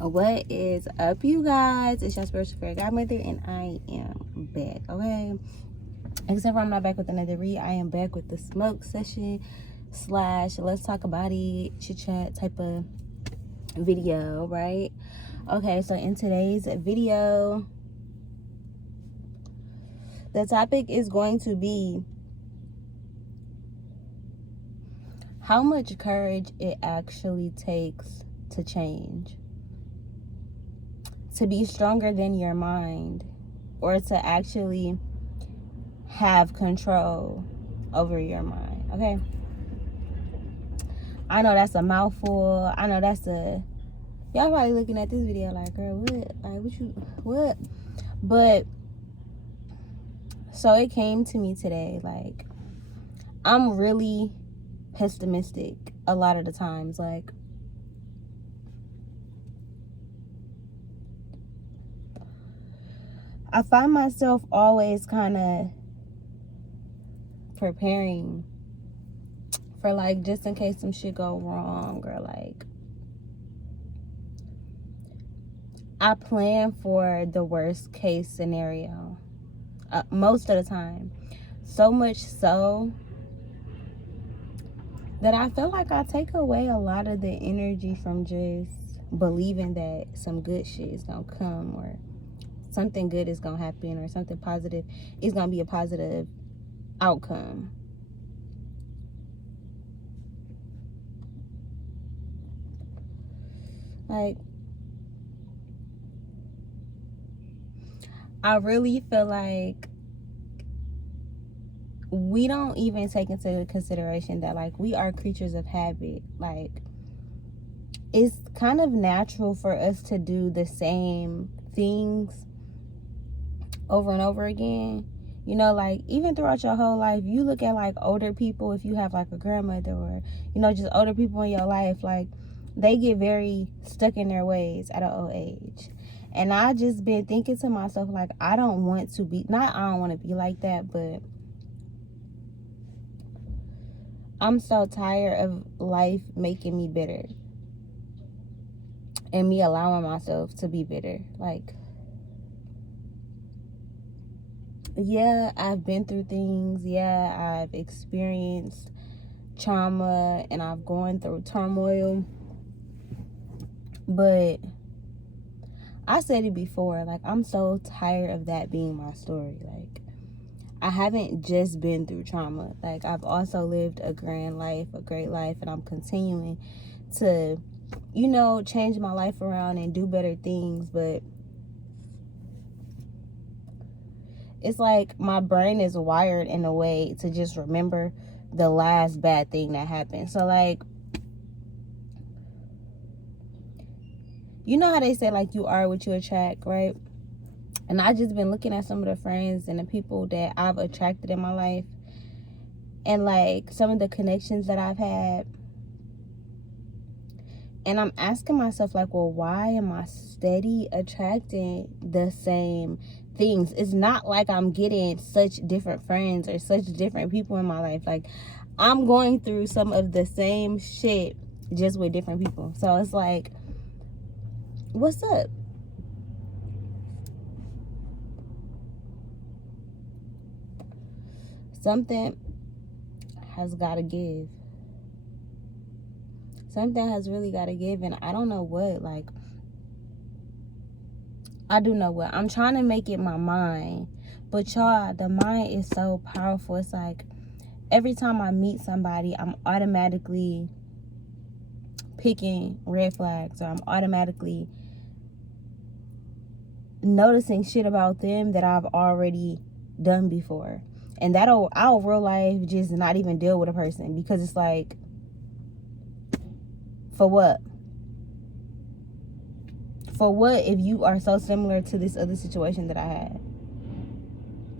What is up, you guys? It's your spiritual fairy godmother, and I am back. Okay, except for I'm not back with another read. I am back with the smoke session / let's talk about it, chit chat type of video, right? Okay, so in today's video, the topic is going to be how much courage it actually takes to change, to be stronger than your mind, or to actually have control over your mind. Okay, I know that's a mouthful. I know that's a, y'all probably looking at this video like, girl, what? But so it came to me today, like, I'm really pessimistic a lot of the times. Like, I find myself always kind of preparing for, like, just in case some shit go wrong, or like, I plan for the worst case scenario most of the time. So much so that I feel like I take away a lot of the energy from just believing that some good shit is gonna come, or something good is gonna happen, or something positive is gonna be a positive outcome. Like, I really feel like we don't even take into consideration that, like, we are creatures of habit. Like, it's kind of natural for us to do the same things over and over again. You know, like, even throughout your whole life, you look at, like, older people, if you have, like, a grandmother, or, you know, just older people in your life, like, they get very stuck in their ways at an old age. And I just been thinking to myself, like, I don't want to be like that, but I'm so tired of life making me bitter and me allowing myself to be bitter. Like, yeah, I've been through things. Yeah, I've experienced trauma and I've gone through turmoil. But I said it before, like, I'm so tired of that being my story. Like, I haven't just been through trauma. Like, I've also lived a great life, and I'm continuing to, you know, change my life around and do better things. But it's like my brain is wired in a way to just remember the last bad thing that happened. So, like, you know how they say, like, you are what you attract, right? And I just been looking at some of the friends and the people that I've attracted in my life, and, like, some of the connections that I've had. And I'm asking myself, like, well, why am I steady attracting the same things? It's not like I'm getting such different friends or such different people in my life. Like, I'm going through some of the same shit, just with different people. So it's like, what's up? Something has got to give. Something has really got to give, and I don't know what. Like, I do know what. I'm trying to make it my mind, but y'all, the mind is so powerful. It's like, every time I meet somebody, I'm automatically picking red flags, or I'm automatically noticing shit about them that I've already done before. And I'll real life just not even deal with a person, because it's like, for what? For what if you are so similar to this other situation that I had?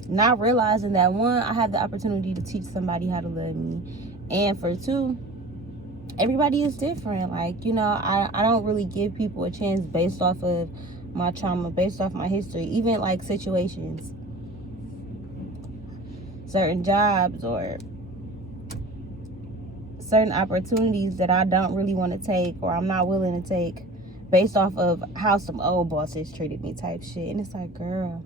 Not realizing that, one, I have the opportunity to teach somebody how to love me. And for two, everybody is different. Like, you know, I don't really give people a chance based off of my trauma, based off my history, even, like, situations, certain jobs, or certain opportunities that I don't really want to take, or I'm not willing to take, based off of how some old bosses treated me type shit. And it's like, girl.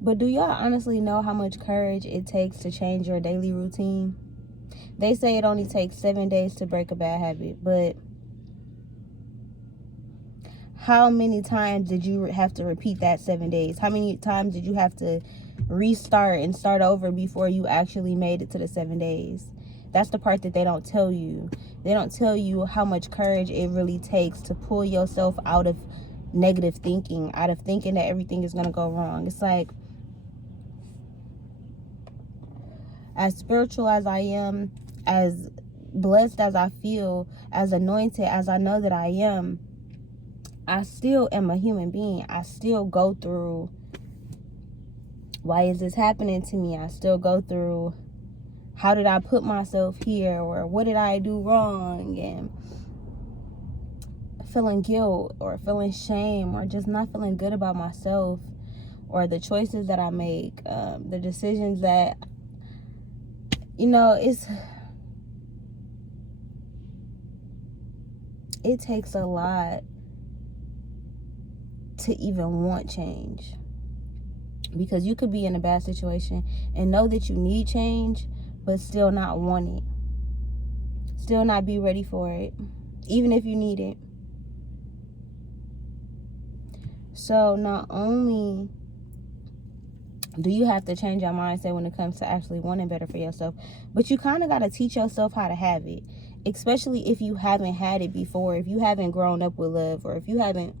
But do y'all honestly know how much courage it takes to change your daily routine? They say it only takes 7 days to break a bad habit, but how many times did you have to repeat that 7 days? How many times did you have to restart and start over before you actually made it to the 7 days? That's the part that they don't tell you. They don't tell you how much courage it really takes to pull yourself out of negative thinking, out of thinking that everything is going to go wrong. It's like, as spiritual as I am, as blessed as I feel, as anointed as I know that I am, I still am a human being. I still go through, why is this happening to me? I still go through, how did I put myself here? Or what did I do wrong? And feeling guilt or feeling shame or just not feeling good about myself or the choices that I make, the decisions that, it takes a lot to even want change, because you could be in a bad situation and know that you need change, but still not want it, still not be ready for it, even if you need it. So not only do you have to change your mindset when it comes to actually wanting better for yourself, but you kind of got to teach yourself how to have it, especially if you haven't had it before, if you haven't grown up with love, or if you haven't,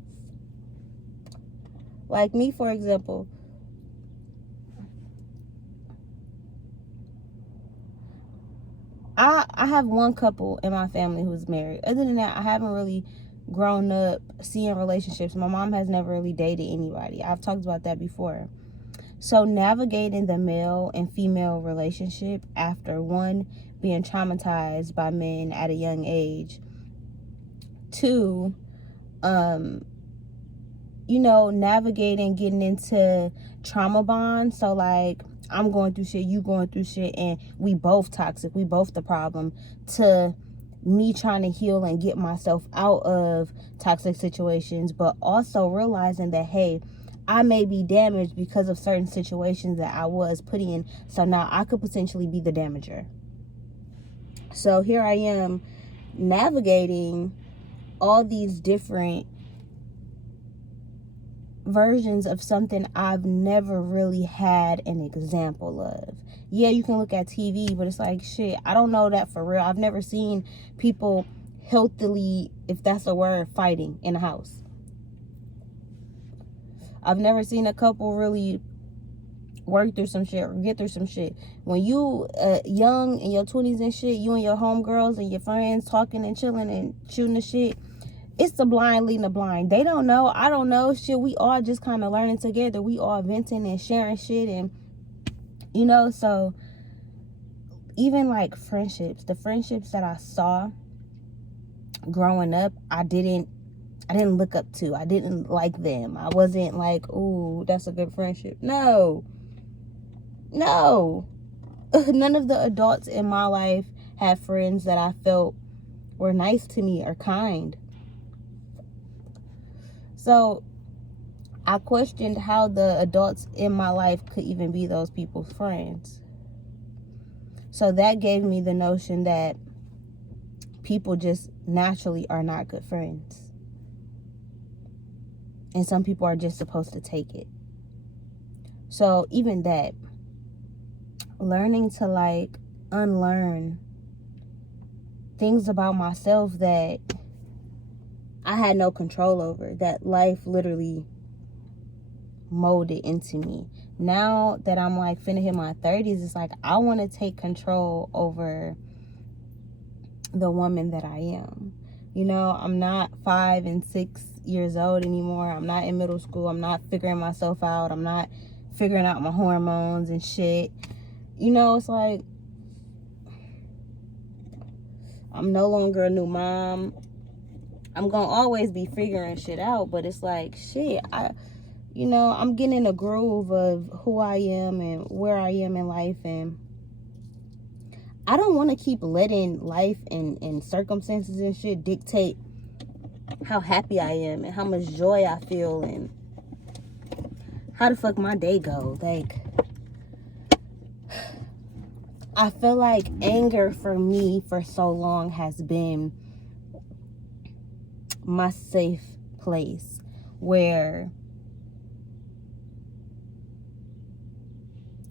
like me, for example. I have one couple in my family who's married. Other than that, I haven't really grown up seeing relationships. My mom has never really dated anybody. I've talked about that before. So navigating the male and female relationship after, one, being traumatized by men at a young age, two, navigating getting into trauma bonds. So like, I'm going through shit, you going through shit, and we both toxic, we both the problem, to me trying to heal and get myself out of toxic situations, but also realizing that, hey, I may be damaged because of certain situations that I was put in, so now I could potentially be the damager. So here I am navigating all these different versions of something I've never really had an example of. Yeah, you can look at TV, but it's like, shit, I don't know that for real. I've never seen people healthily, if that's a word, fighting in a house. I've never seen a couple really work through some shit or get through some shit. When you young, in your 20s and shit, you and your homegirls and your friends talking and chilling and shooting the shit, it's the blind leading the blind. They don't know, I don't know, shit, we all just kind of learning together. We all venting and sharing shit, and so even like friendships, the friendships that I saw growing up, I didn't look up to. I didn't like them. I wasn't like, ooh, that's a good friendship. No. None of the adults in my life had friends that I felt were nice to me or kind. So I questioned how the adults in my life could even be those people's friends. So that gave me the notion that people just naturally are not good friends. And some people are just supposed to take it. So even that, learning to like unlearn things about myself that I had no control over, that life literally molded into me. Now that I'm like finna hit my 30s, it's like I want to take control over the woman that I am. I'm not 5 and 6 years old anymore. I'm not in middle school. I'm not figuring myself out. I'm not figuring out my hormones and shit. It's like I'm no longer a new mom. I'm gonna always be figuring shit out, but it's like, shit, I'm getting in a groove of who I am and where I am in life, and I don't want to keep letting life and circumstances and shit dictate how happy I am and how much joy I feel and how the fuck my day go. Like, I feel like anger for me for so long has been my safe place where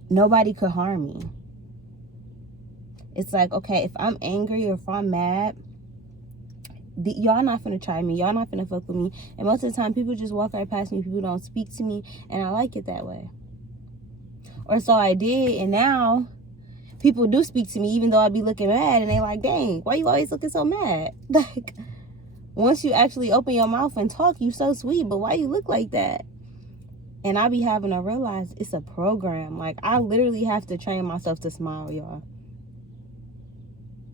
nobody could harm me. It's like, okay, if I'm angry or if I'm mad, y'all not finna try me. Y'all not finna fuck with me. And most of the time, people just walk right past me. People don't speak to me. And I like it that way. Or so I did. And now, people do speak to me, even though I be looking mad. And they like, dang, why you always looking so mad? Like, once you actually open your mouth and talk, you so sweet. But why you look like that? And I be having to realize it's a program. Like, I literally have to train myself to smile, y'all.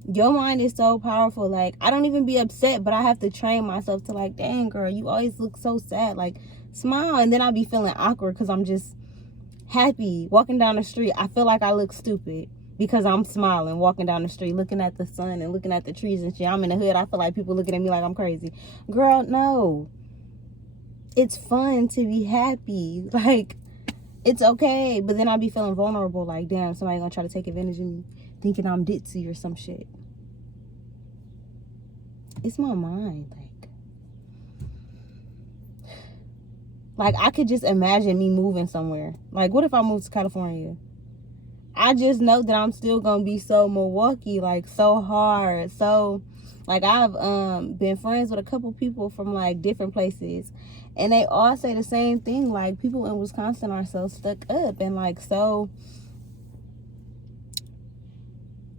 Your mind is so powerful. Like, I don't even be upset, but I have to train myself to like, dang, girl, you always look so sad. Like, smile. And then I be feeling awkward because I'm just happy. Walking down the street, I feel like I look stupid because I'm smiling, walking down the street, looking at the sun and looking at the trees and shit. I'm in the hood. I feel like people looking at me like I'm crazy. Girl, no. It's fun to be happy. Like, it's okay. But then I be feeling vulnerable. Like, damn, somebody gonna try to take advantage of me, thinking I'm ditzy or some shit. It's my mind. Like, I could just imagine me moving somewhere. Like, what if I moved to California? I just know that I'm still gonna be so Milwaukee, like, so hard. So, like, I've been friends with a couple people from, like, different places. And they all say the same thing. Like, people in Wisconsin are so stuck up and, like, so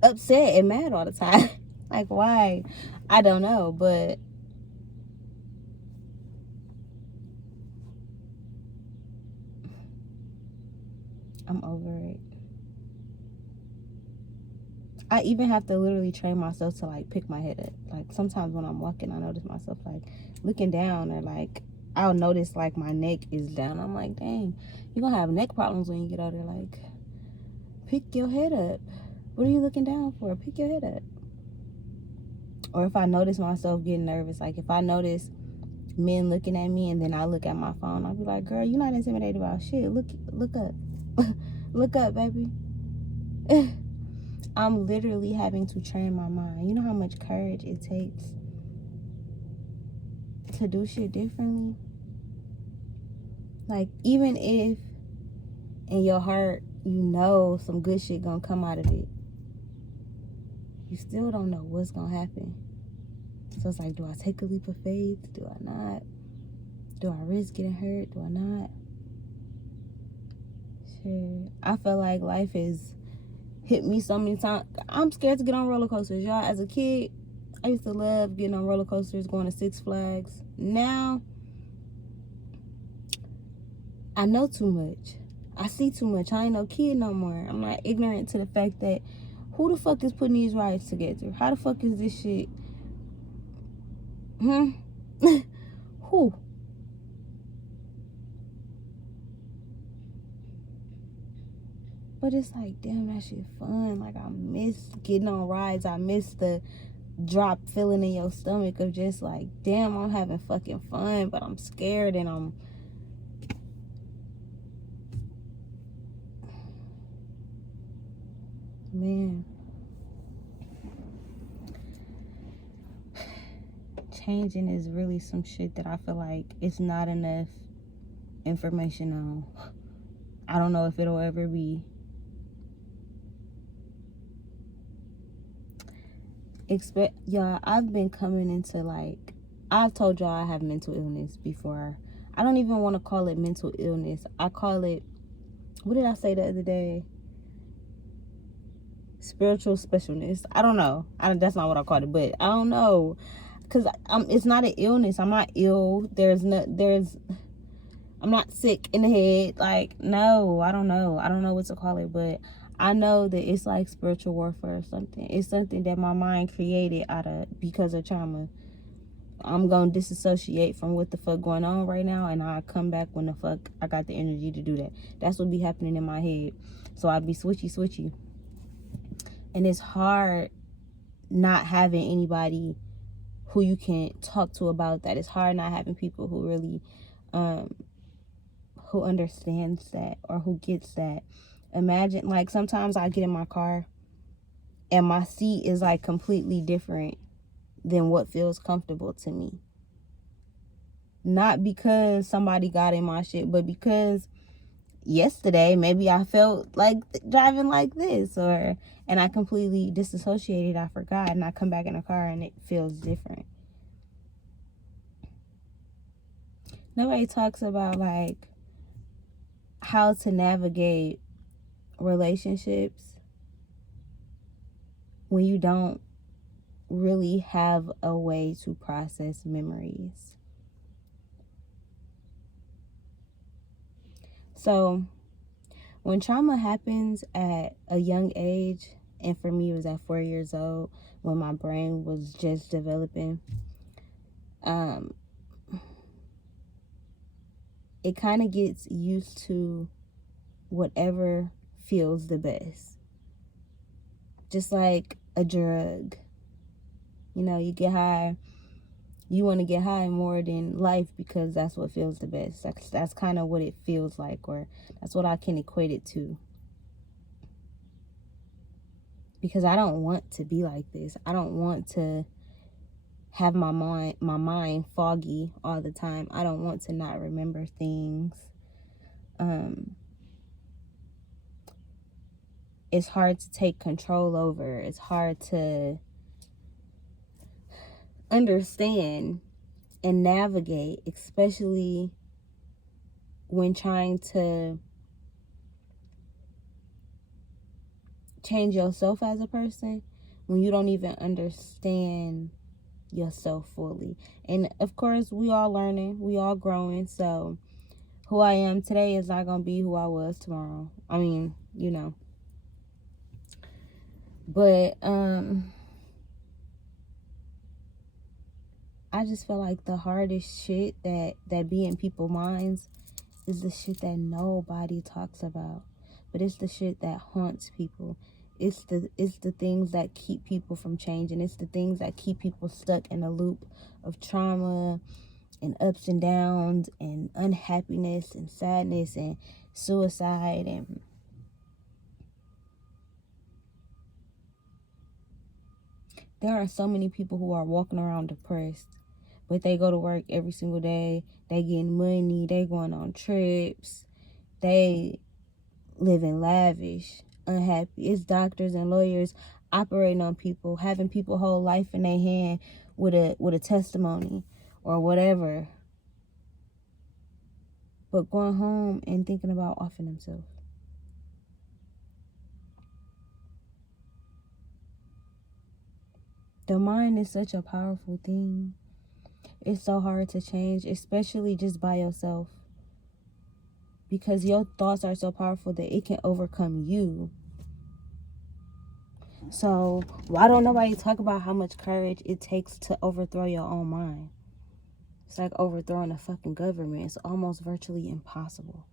upset and mad all the time. Like, why? I don't know, but I'm over it. I even have to literally train myself to, like, pick my head up. Like, sometimes when I'm walking, I notice myself, like, looking down, or, like, I'll notice, like, my neck is down. I'm like, dang, you're gonna have neck problems when you get older. Like, pick your head up. What are you looking down for? Pick your head up. Or if I notice myself getting nervous, like, if I notice men looking at me and then I look at my phone, I'll be like, girl, you're not intimidated about shit. Look up. Look up, baby. I'm literally having to train my mind. You know how much courage it takes to do shit differently? Like, even if in your heart you know some good shit gonna come out of it, you still don't know what's gonna happen. So it's like, do I take a leap of faith? Do I not? Do I risk getting hurt? Do I not? Shit. I feel like life has hit me so many times. I'm scared to get on roller coasters, y'all. As a kid, I used to love getting on roller coasters, going to Six Flags. Now, I know too much. I see too much. I ain't no kid no more. I'm not ignorant to the fact that who the fuck is putting these rides together? How the fuck is this shit? Who? But it's like, damn, that shit fun. Like, I miss getting on rides. I miss the drop feeling in your stomach of just like, damn, I'm having fucking fun, but I'm scared and I'm... Man. Changing is really some shit that I feel like it's not enough information on. I don't know if it'll ever be. Y'all, I've been coming into, like, I've told y'all I have mental illness before. I don't even want to call it mental illness. I call it, what did I say the other day? Spiritual specialness. I don't know. That's not what I called it, but I don't know. Because it's not an illness. I'm not ill. I'm not sick in the head. Like, no, I don't know. I don't know what to call it, but I know that it's like spiritual warfare or something. It's something that my mind created because of trauma. I'm going to disassociate from what the fuck going on right now, and I'll come back when the fuck I got the energy to do that. That's what be happening in my head. So I be switchy. And it's hard not having anybody who you can talk to about that. It's hard not having people who really who understands that or who gets that. Imagine, like, sometimes I get in my car and my seat is like completely different than what feels comfortable to me. Not because somebody got in my shit, but because yesterday maybe I felt like driving like this, and I completely disassociated, I forgot, and I come back in the car and it feels different. Nobody talks about like how to navigate relationships when you don't really have a way to process memories. So when trauma happens at a young age, and for me it was at 4 years old when my brain was just developing, it kind of gets used to whatever feels the best. Just like a drug. You know, you get high, you want to get high more than life because that's what feels the best. That's kind of what it feels like, or that's what I can equate it to. Because I don't want to be like this. I don't want to have my mind foggy all the time. I don't want to not remember things. It's hard to take control over. It's hard to understand and navigate, especially when trying to change yourself as a person, when you don't even understand yourself fully. And of course, we all learning, we all growing, so who I am today is not gonna be who I was tomorrow. I mean, you know. But I just feel like the hardest shit that be in people's minds is the shit that nobody talks about. But it's the shit that haunts people. It's the things that keep people from changing. It's the things that keep people stuck in a loop of trauma and ups and downs and unhappiness and sadness and suicide. And there are so many people who are walking around depressed, but they go to work every single day. They getting money. They going on trips. They living lavish, unhappy. It's doctors and lawyers operating on people, having people whole life in their hand with a testimony or whatever, but going home and thinking about offing themselves. The mind is such a powerful thing. It's so hard to change, especially just by yourself, because your thoughts are so powerful that it can overcome you. So why don't nobody talk about how much courage it takes to overthrow your own mind? It's like overthrowing a fucking government. It's almost virtually impossible.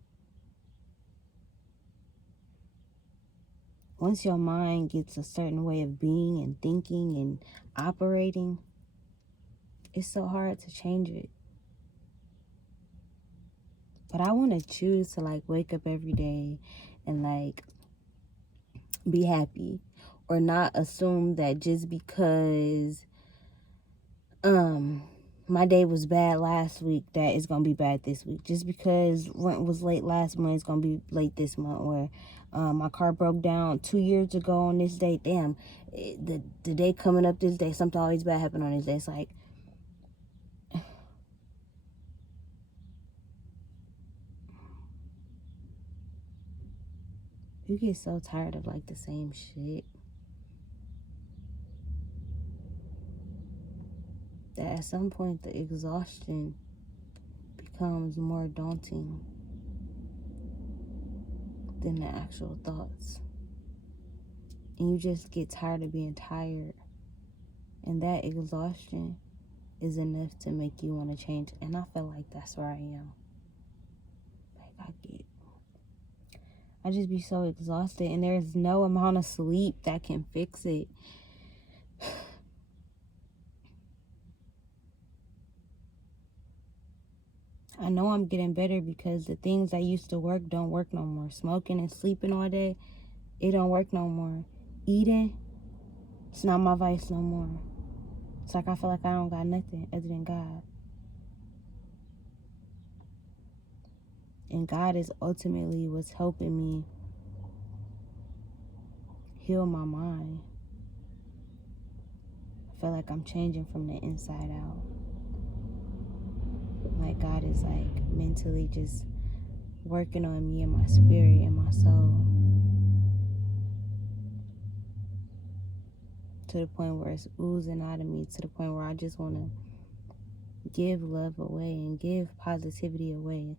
Once your mind gets a certain way of being and thinking and operating, it's so hard to change it. But I want to choose to like wake up every day and like be happy, or not assume that just because my day was bad last week that it's gonna be bad this week. Just because rent was late last month, it's gonna be late this month. Or my car broke down 2 years ago on this day. Damn, the day coming up this day, something always bad happened on this day. It's like, you get so tired of like the same shit that at some point the exhaustion becomes more daunting than the actual thoughts. And you just get tired of being tired. And that exhaustion is enough to make you want to change. And I feel like that's where I am. Like I just be so exhausted, and there's no amount of sleep that can fix it. I know I'm getting better because the things that used to work don't work no more. Smoking and sleeping all day, it don't work no more. Eating, it's not my vice no more. It's like I feel like I don't got nothing other than God. And God is ultimately what's helping me heal my mind. I feel like I'm changing from the inside out. Like God is like mentally just working on me and my spirit and my soul. To the point where it's oozing out of me. To the point where I just want to give love away and give positivity away.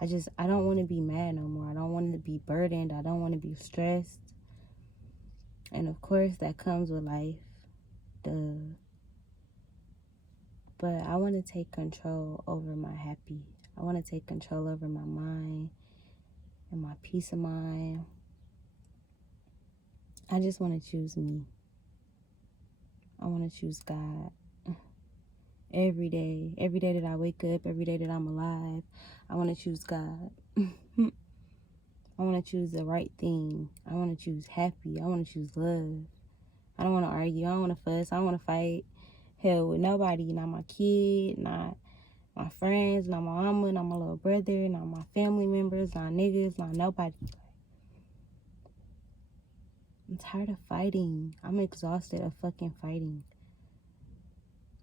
I don't want to be mad no more. I don't want to be burdened. I don't want to be stressed. And of course, that comes with life. Duh. But I want to take control over my happy. I want to take control over my mind and my peace of mind. I just want to choose me. I want to choose God. Every day that I wake up, every day that I'm alive, I want to choose God. I want to choose the right thing. I want to choose happy. I want to choose love. I don't want to argue. I don't want to fuss. I don't want to fight. Hell, with nobody. Not my kid, not my friends, not my mama, not my little brother, not my family members, not niggas, not nobody. I'm tired of fighting. I'm exhausted of fucking fighting.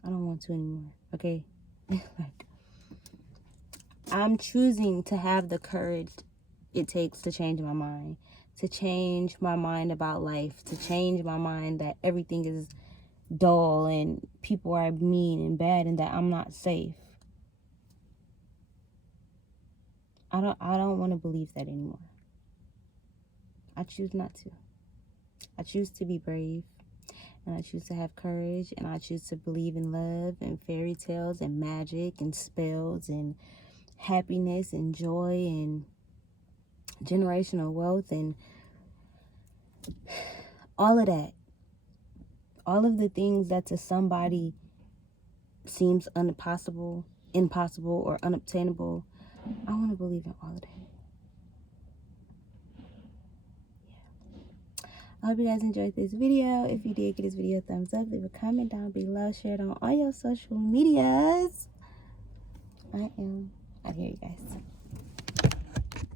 I don't want to anymore, okay? Like, I'm choosing to have the courage it takes to change my mind, to change my mind about life, to change my mind that everything is dull and people are mean and bad and that I'm not safe. I don't want to believe that anymore. I choose not to. I choose to be brave, and I choose to have courage, and I choose to believe in love and fairy tales and magic and spells and happiness and joy and generational wealth and all of that. All of the things that to somebody seems impossible, or unobtainable, I want to believe in all of that. I hope you guys enjoyed this video. If you did, give this video a thumbs up, leave a comment down below, share it on all your social medias. I am out here, you guys.